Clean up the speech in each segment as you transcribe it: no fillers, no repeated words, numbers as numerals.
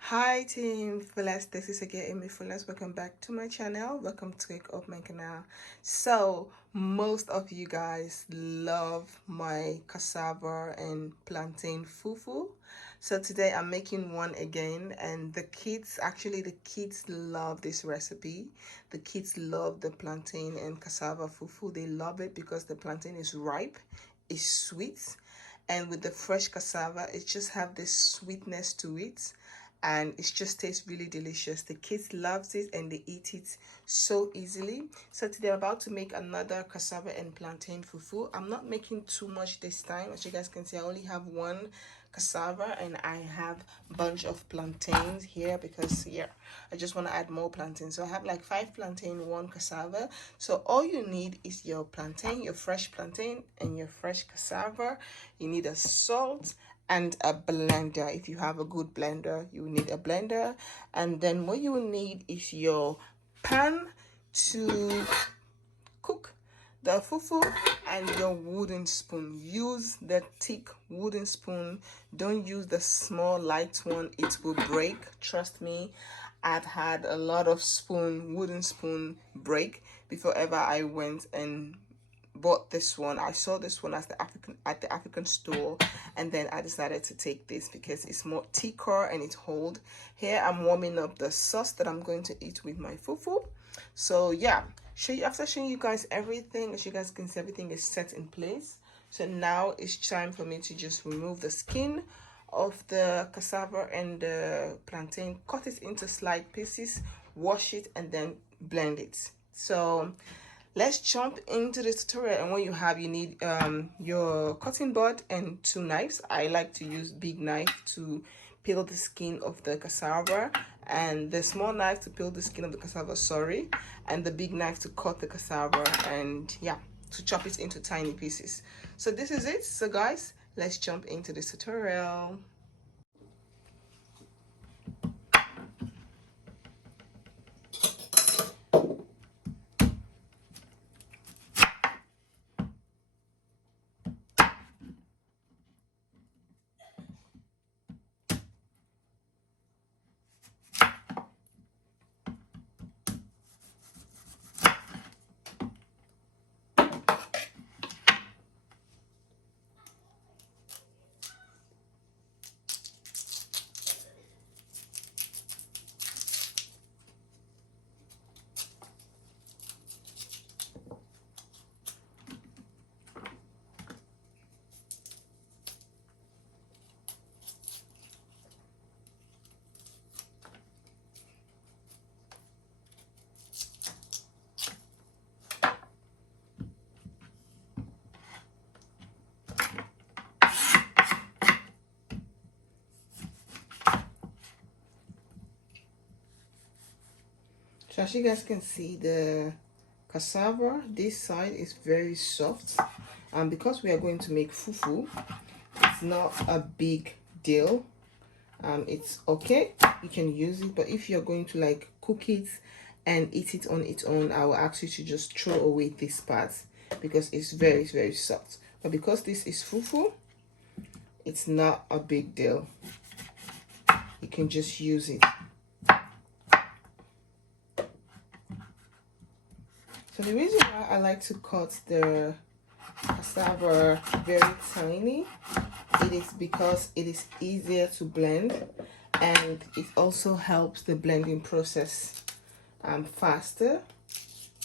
Hi team Amifullestlifevlogs, this is again Amifullestlifevlogs. Welcome back to my channel. Welcome to click up my canal. So most of you guys love my cassava and plantain fufu. So today I'm making one again, and the kids love this recipe. The kids love the plantain and cassava fufu. They love it because the plantain is ripe, is sweet, and with the fresh cassava it just have this sweetness to it, and it just tastes really delicious. The kids loves it and they eat it so easily. So today I'm about to make another cassava and plantain fufu. I'm not making too much this time. As you guys can see, I only have one cassava and I have a bunch of plantains here because I just want to add more plantain. So I have like 5 plantain, 1 cassava. So all you need is your plantain, your fresh plantain, and your fresh cassava. You need a salt and a blender. If you have a good blender, you will need a blender. And then what you will need is your pan to cook the fufu and your wooden spoon. Use the thick wooden spoon. Don't use the small light one, it will break. Trust me, I've had a lot of wooden spoon break before ever I went and bought this one. I saw this one at the African store, and then I decided to take this because it's more thicker and it hold. Here I'm warming up the sauce that I'm going to eat with my fufu. So yeah, after showing you guys everything, as you guys can see, everything is set in place. So now it's time for me to just remove the skin of the cassava and the plantain, cut it into slight pieces, wash it, and then blend it. So let's jump into the tutorial. And what you have, you need your cutting board and 2 knives. I like to use big knife to peel the skin of the cassava, and the small knife to peel the skin of the cassava, and the big knife to cut the cassava and to chop it into tiny pieces. So this is it. So guys, let's jump into this tutorial. So as you guys can see, the cassava, this side is very soft, and because we are going to make fufu, it's not a big deal. It's okay, you can use it, but if you're going to like cook it and eat it on its own, I will ask you to just throw away this part because it's very soft. But because this is fufu, it's not a big deal, you can just use it. So the reason why I like to cut the cassava very tiny, it is because it is easier to blend, and it also helps the blending process faster,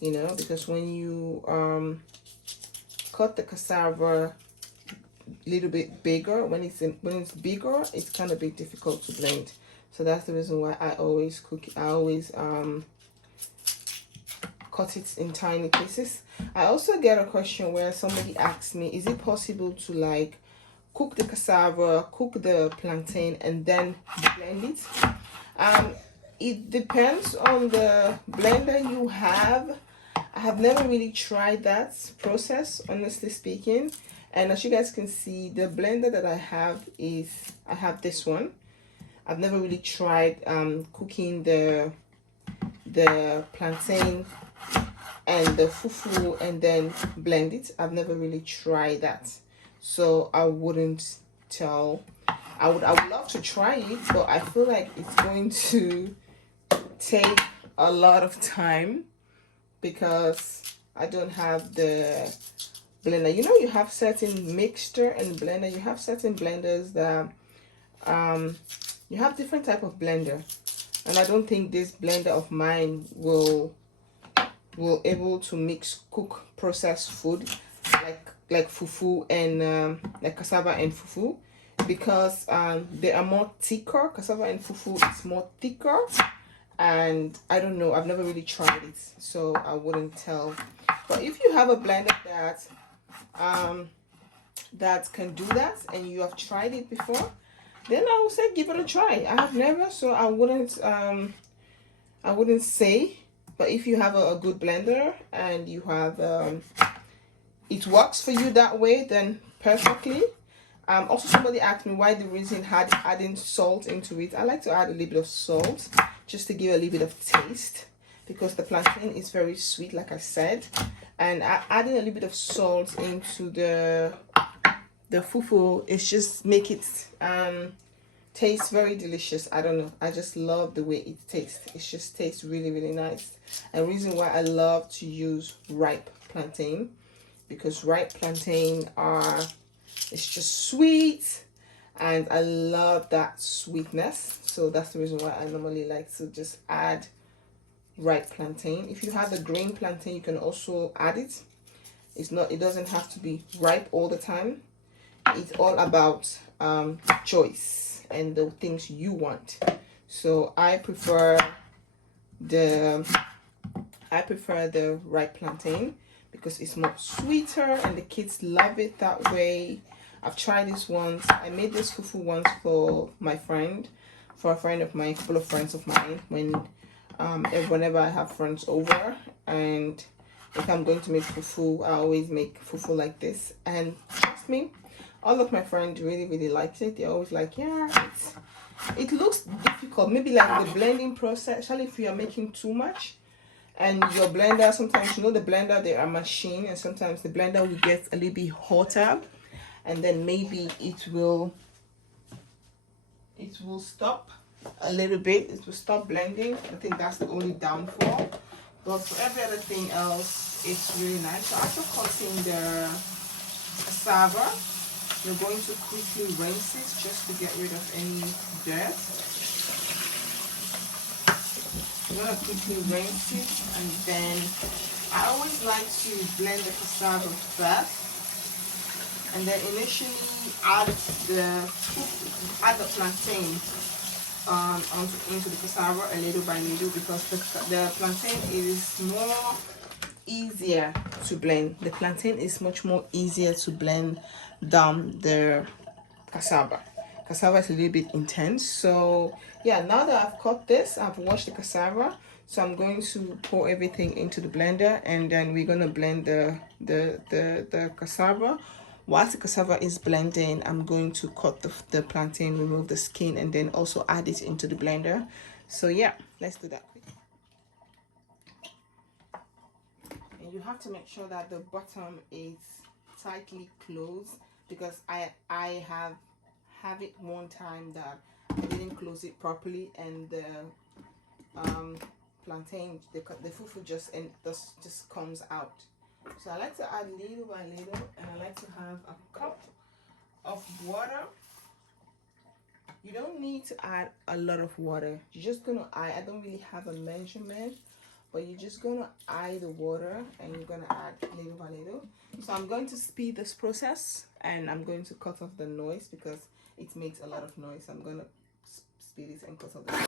you know, because when you cut the cassava a little bit bigger, when it's bigger, it's kind of a bit difficult to blend. So that's the reason why I always cut it in tiny pieces. I also get a question where somebody asks me, is it possible to like cook the cassava, cook the plantain, and then blend it? It depends on the blender you have. I have never really tried that process, honestly speaking. And as you guys can see, the blender that I have this one. I've never really tried cooking the plantain and the fufu and then blend it. I've never really tried that, so I wouldn't tell I would love to try it, but I feel like it's going to take a lot of time because I don't have the blender. You know, you have certain mixture and blender. You have certain blenders that you have different type of blender, and I don't think this blender of mine will able to cook processed food like fufu and like cassava and fufu, because they are more thicker. Cassava and fufu is more thicker, and I don't know, I've never really tried it, so I wouldn't tell. But if you have a blender that can do that and you have tried it before, then I would say give it a try. I have never, so I wouldn't say. But if you have a good blender and you have it works for you that way, then perfectly. Also, somebody asked me why the reason adding salt into it. I like to add a little bit of salt just to give a little bit of taste, because the plantain is very sweet, like I said, and adding a little bit of salt into the fufu is just make it taste very delicious. I don't know, I just love the way it tastes. It just tastes really, really nice. And reason why I love to use ripe plantain, because ripe plantain it's just sweet, and I love that sweetness. So that's the reason why I normally like to just add ripe plantain. If you have the green plantain, you can also add it. It doesn't have to be ripe all the time. It's all about choice and the things you want. So I prefer the ripe plantain because it's more sweeter and the kids love it that way. I've tried this once. I made this fufu once for a friend of mine, a couple of friends of mine, whenever I have friends over, and if I'm going to make fufu, I always make fufu like this. And trust me, all of my friends really, really liked it. They're always like, yeah, it looks difficult. Maybe like the blending process, especially if you are making too much. And your blender, sometimes, you know, the blender, they are machine, and sometimes the blender will get a little bit hotter, and then maybe it will stop a little bit. It will stop blending. I think that's the only downfall. But for every other thing else, it's really nice. So after cutting the cassava, you're going to quickly rinse it just to get rid of any dirt. I'm going to quickly rinse it, and then I always like to blend the cassava first, and then initially add the plantain into the cassava a little by little, because the plantain is more easier to blend. The plantain is much more easier to blend than the cassava. Cassava is a little bit intense. So yeah, now that I've cut this, I've washed the cassava, so I'm going to pour everything into the blender, and then we're going to blend the cassava. Whilst the cassava is blending, I'm going to cut the plantain, remove the skin, and then also add it into the blender. So yeah, let's do that quick. And you have to make sure that the bottom is tightly closed, because I have it one time that I didn't close it properly, and the plantain, the fufu just comes out. So I like to add little by little, and I like to have a cup of water. You don't need to add a lot of water. You're just gonna I don't really have a measurement, but you're just gonna eye the water, and you're gonna add little by little. So I'm going to speed this process, and I'm going to cut off the noise because it makes a lot of noise. I'm gonna speed it and cut off the.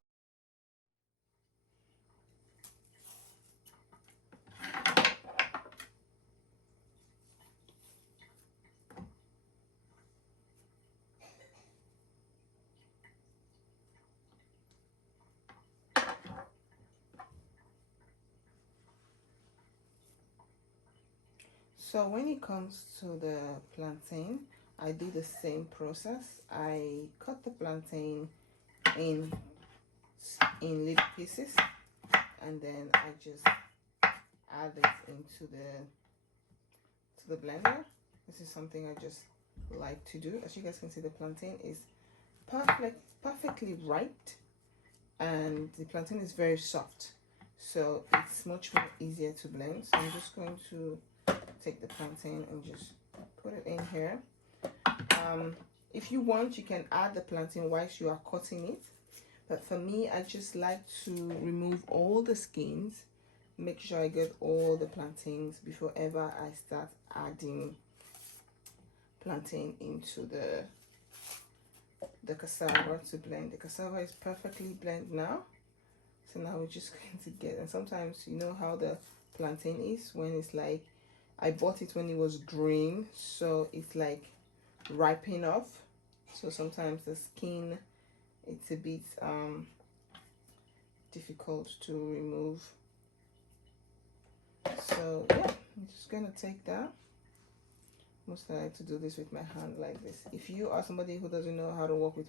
So when it comes to the plantain, I do the same process. I cut the plantain in little pieces, and then I just add it into the blender. This is something I just like to do. As you guys can see, the plantain is perfectly ripe, and the plantain is very soft, so it's much more easier to blend. So I'm just going to take the plantain and just put it in here. If you want, you can add the plantain whilst you are cutting it, but for me, I just like to remove all the skins, make sure I get all the plantains before ever I start adding plantain into the cassava to blend. The cassava is perfectly blended now, so now we're just going to get, and sometimes you know how the plantain is when it's like, I bought it when it was green, so it's like ripening off, so sometimes the skin, it's a bit difficult to remove. So yeah, I'm just gonna take that. Mostly I like to do this with my hand like this. If you are somebody who doesn't know how to work with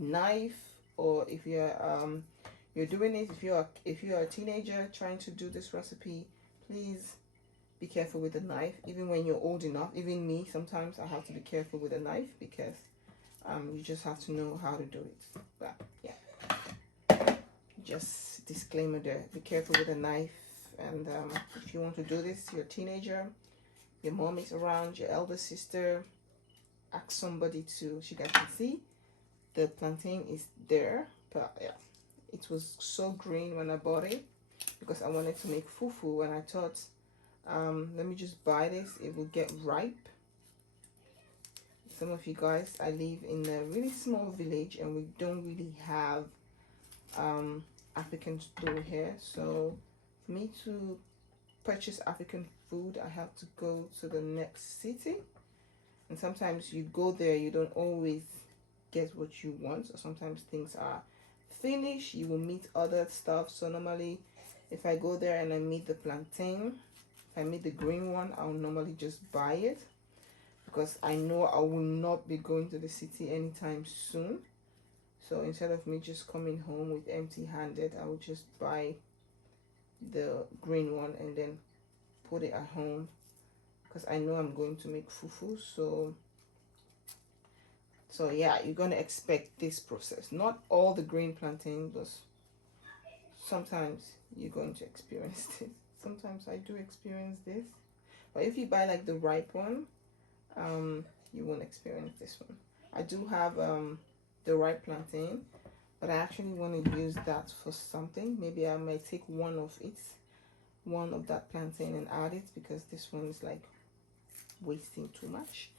knife, or if you're doing it, if you're a teenager trying to do this recipe, please be careful with the knife. Even when you're old enough, even me, sometimes I have to be careful with a knife, because you just have to know how to do it. But yeah, just disclaimer there, be careful with a knife. And if you want to do this, you're a teenager, your mom is around, your elder sister, ask somebody to, so you guys can see the plantain is there. But yeah, it was so green when I bought it because I wanted to make fufu, and I thought, let me just buy this, it will get ripe. Some of you guys, I live in a really small village and we don't really have African store here, so for me to purchase African food, I have to go to the next city, and sometimes you go there, you don't always get what you want, or sometimes things are finished, you will meet other stuff. So normally if I go there and I meet the plantain, if I meet the green one, I'll normally just buy it, because I know I will not be going to the city anytime soon. So instead of me just coming home with empty-handed, I will just buy the green one and then put it at home, because I know I'm going to make fufu. So yeah, you're gonna expect this process. Not all the green plantain, but sometimes you're going to experience this. Sometimes I do experience this, but if you buy like the ripe one, you won't experience this one. I do have the ripe plantain, but I actually want to use that for something. Maybe I might take one of that plantain and add it, because this one is like wasting too much.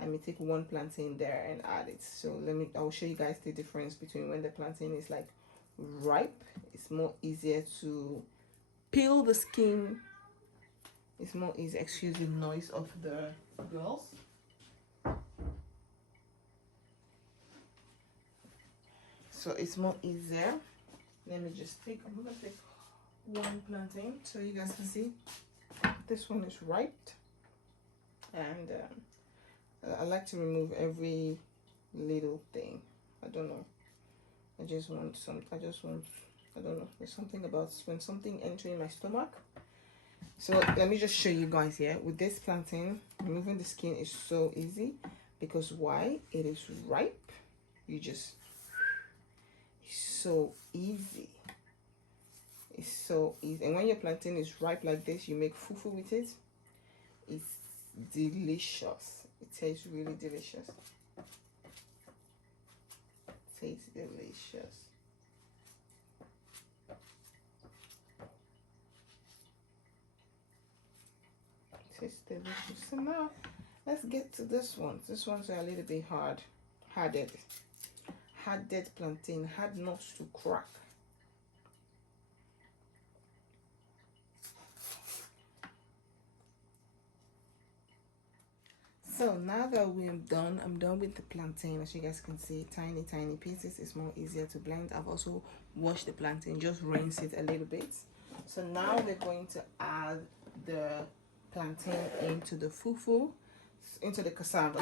I may take one plantain there and add it. So I'll show you guys the difference between when the plantain is like ripe. It's more easier to peel the skin. It's more easy. Excuse the noise of the girls. So it's more easier. Let me just I'm gonna take one plantain so you guys can see. This one is ripe, and I like to remove every little thing. I don't know. I don't know. There's something about when something entering my stomach. So let me just show you guys here. With this plantain, removing the skin is so easy, because why? It is ripe. It's so easy. It's so easy. And when your plantain is ripe like this, you make fufu with it. It's delicious. It tastes really delicious. It tastes delicious. It tastes delicious. So now let's get to this one. This one's a little bit hardened plantain, hard not to crack. So now that I'm done with the plantain. As you guys can see, tiny pieces. It's more easier to blend. I've also washed the plantain, just rinse it a little bit. So now we're going to add the plantain into the fufu, into the cassava.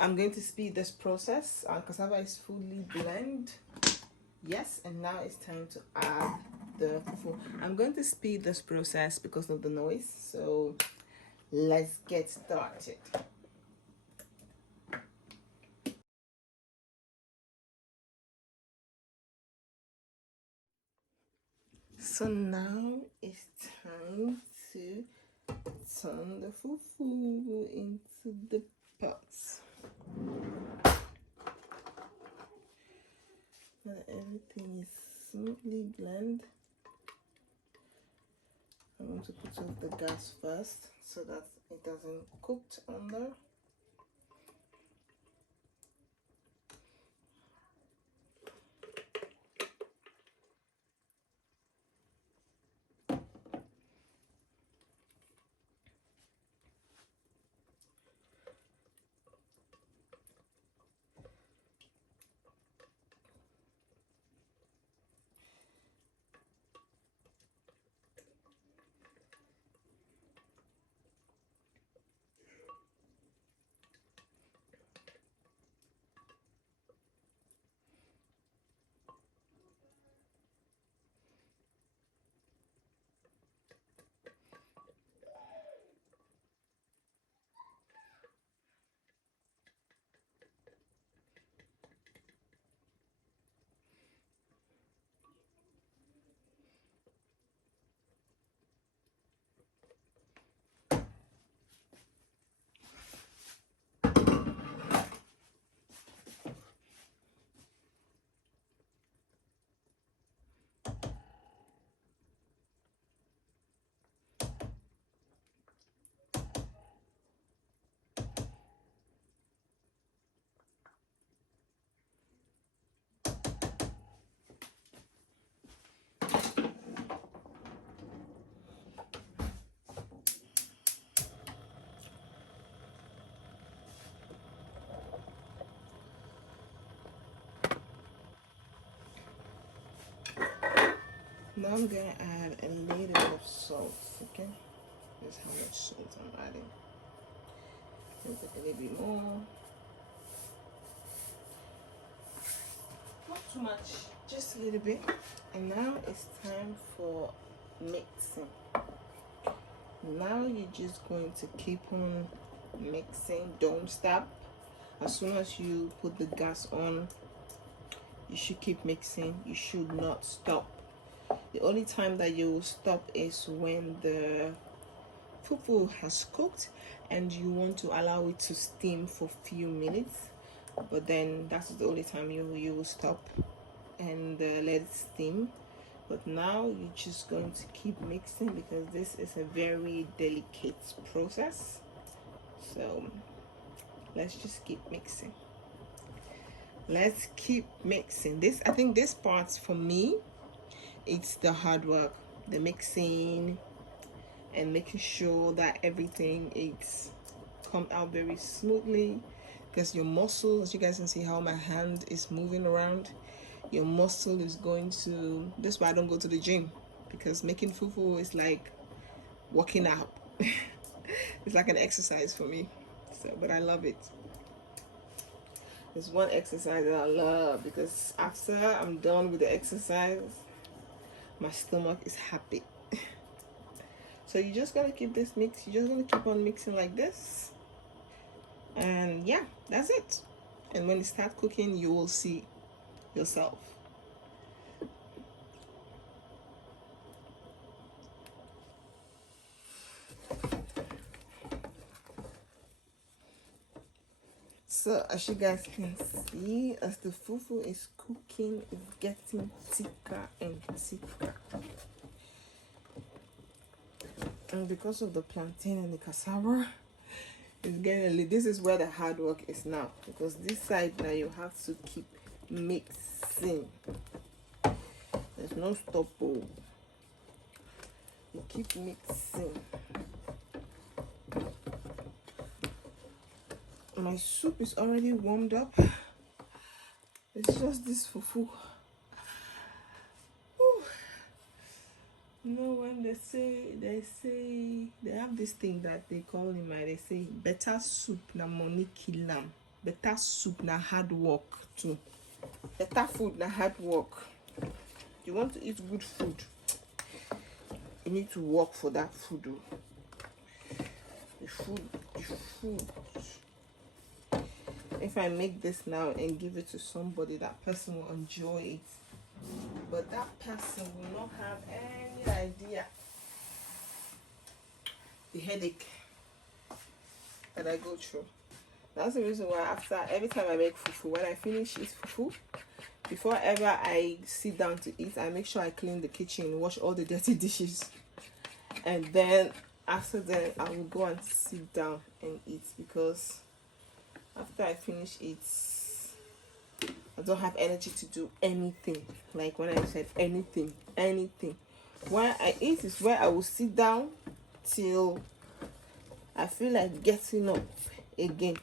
I'm going to speed this process. Our cassava is fully blended. Yes, and now it's time to add the fufu. I'm going to speed this process because of the noise. So let's get started. So now it's time to turn the fufu into the pots. When everything is smoothly blended, I'm going to put off the gas first so that it doesn't cook under. Now I'm gonna add a little bit of salt, okay? This is how much salt I'm adding. A little bit more. Not too much, just a little bit. And now it's time for mixing. Now you're just going to keep on mixing, don't stop. As soon as you put the gas on, you should keep mixing, you should not stop. The only time that you will stop is when the fufu has cooked and you want to allow it to steam for a few minutes, but then that's the only time you will stop and let it steam. But now you're just going to keep mixing because this is a very delicate process, so let's just keep mixing. Let's keep mixing. This, I think this part for me, it's the hard work, the mixing and making sure that everything is come out very smoothly, because your muscle, as you guys can see how my hand is moving around, your muscle is going to, that's why I don't go to the gym, because making fufu is like working out. It's like an exercise for me, so but I love it. There's one exercise that I love, because after I'm done with the exercise, my stomach is happy. So you're just gonna keep this mix, you're just gonna keep on mixing like this, and yeah, that's it. And when it starts cooking, you will see yourself. So as you guys can see, as the fufu is cooking, it's getting thicker and thicker. And because of the plantain and the cassava, it's getting, this is where the hard work is now, because this side now you have to keep mixing. There's no stop. You keep mixing. My soup is already warmed up. It's just this fufu. Whew. You know, when they have this thing that they call in my, they say better soup na money kill am. Better soup na hard work too. Better food na hard work. You want to eat good food, you need to work for that food. The food. If I make this now and give it to somebody, that person will enjoy it but that person will not have any idea the headache that I go through. That's the reason why after every time I make fufu, when I finish eat fufu, before ever I sit down to eat, I make sure I clean the kitchen, wash all the dirty dishes, and then after that I will go and sit down and eat, because after I finish it, I don't have energy to do anything. Like when I said anything. When I eat is where I will sit down till I feel like getting up again.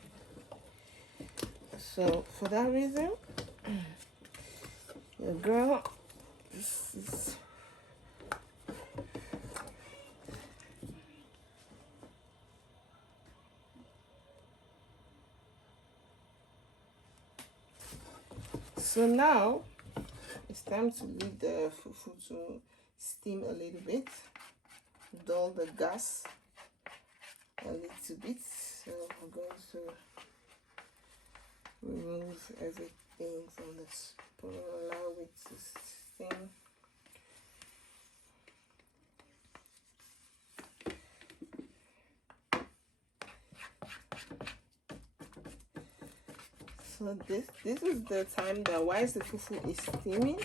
So for that reason, your girl, this is so now it's time to leave the fufu to steam a little bit, dull the gas a little bit. So I'm going to remove everything from the spoon, allow it to steam. So this is the time that whilst the fufu is steaming,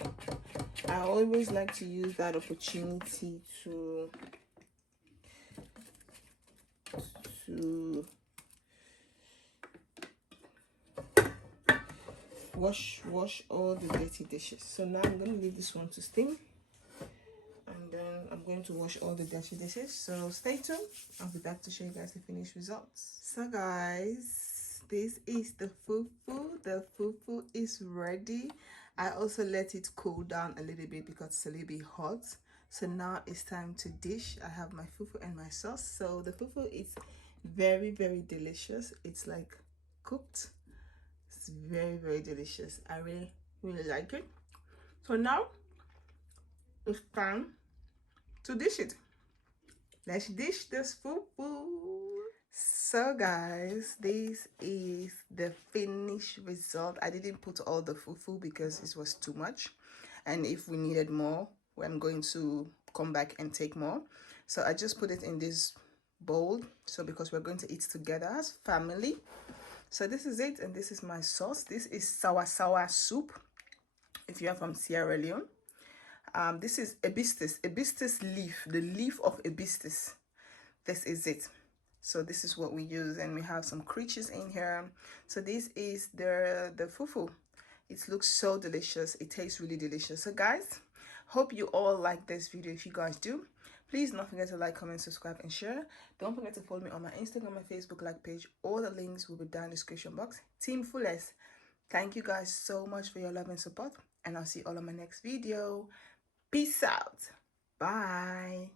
I always like to use that opportunity to wash all the dirty dishes. So now I'm going to leave this one to steam, and then I'm going to wash all the dirty dishes. So stay tuned, I'll be back to show you guys the finished results. So guys, this is the fufu. The fufu is ready. I also let it cool down a little bit because it's a little bit hot. So now it's time to dish. I have my fufu and my sauce. So the fufu is very delicious. It's like cooked. It's very delicious. I really like it. So now it's time to dish it. Let's dish this fufu. So guys, this is the finished result. I didn't put all the fufu because it was too much, and if we needed more, I'm going to come back and take more. So I just put it in this bowl, so because we're going to eat together as family. So this is it, and this is my sauce. This is sour soup if you are from Sierra Leone. This is hibiscus leaf, the leaf of hibiscus. This is it. So this is what we use, and we have some creatures in here. So this is the fufu. It looks so delicious. It tastes really delicious. So guys, hope you all like this video. If you guys do, please don't forget to like, comment, subscribe, and share. Don't forget to follow me on my Instagram, my Facebook like page. All the links will be down in the description box. Team Fullest, thank you guys so much for your love and support, and I'll see you all on my next video. Peace out. Bye.